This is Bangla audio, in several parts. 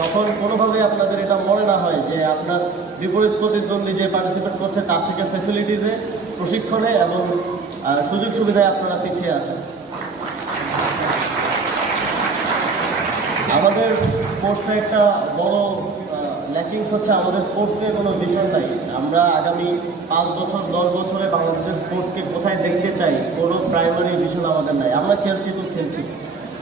তখন কোনোভাবেই আপনাদের এটা মনে না হয় যে আপনার বিপরীত প্রতিদ্বন্দ্বী যে পার্টিসিপেট করছে তার থেকে ফেসিলিটিসে প্রশিক্ষণে এবং সুযোগ সুবিধায় আপনারা পিছিয়ে আছেন। আমাদের স্পোর্টসে একটা বড় ল্যাকিংস হচ্ছে আমাদের স্পোর্টস নিয়ে কোনো ভিশন নাই। আমরা আগামী পাঁচ বছর, দশ বছরে বাংলাদেশের স্পোর্টসকে কোথায় দেখতে চাই, কোনো প্রাইমারি ভিশন আমাদের নাই। আমরা খেলছি তো খেলছি।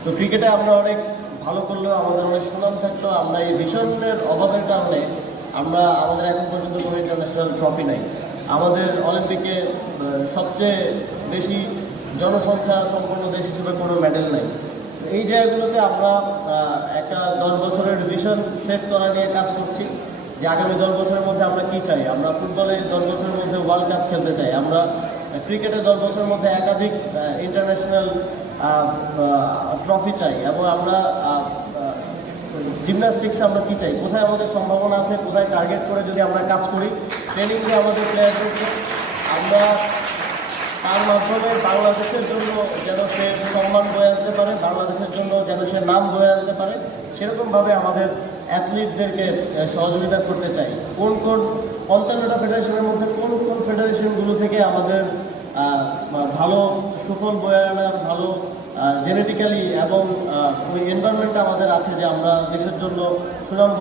তো ক্রিকেটে আমরা অনেক ভালো করলেও, আমাদের অনেক সুনাম থাকলেও, আমরা এই ভিশনের অভাবের কারণে আমরা আমাদের এখন পর্যন্ত কোনো ইন্টারন্যাশনাল ট্রফি নাই। আমাদের অলিম্পিকে সবচেয়ে বেশি জনসংখ্যা সম্পন্ন দেশ হিসেবে কোনো মেডেল নাই। এই জায়গাগুলোতে আমরা একটা দশ বছরের ভিশন সেট করা নিয়ে কাজ করছি যে আগামী দশ বছরের মধ্যে আমরা কি চাই? আমরা ফুটবলে দশ বছরের মধ্যে ওয়ার্ল্ড কাপ খেলতে চাই। আমরা ক্রিকেটে দশ বছরের মধ্যে একাধিক ইন্টারন্যাশনাল ট্রফি চাই এবং আমরা জিমন্যাস্টিক্সে আমরা কি চাই? কোথায় আমাদের সম্ভাবনা আছে? কোথায় টার্গেট করে যদি আমরা কাজ করি? ট্রেনিং দিয়ে আমাদের প্লেয়ারদেরকে আমরা তার মাধ্যমে বাংলাদেশের জন্য যেন সে সম্মান বয়ে আনতে পারে, বাংলাদেশের জন্য যেন সে নাম বয়ে আনতে পারে, সেরকমভাবে আমাদের অ্যাথলিটদেরকে সহযোগিতা করতে চাই। কোন কোন পঞ্চান্নটা ফেডারেশনের মধ্যে কোন কোন ফেডারেশনগুলো থেকে আমাদের ভালো সুফল বয়ে আনার ভালো জেনেটিক্যালি এবং ওই এনভায়রনমেন্টটা আমাদের আছে যে আমরা দেশের জন্য সুনাম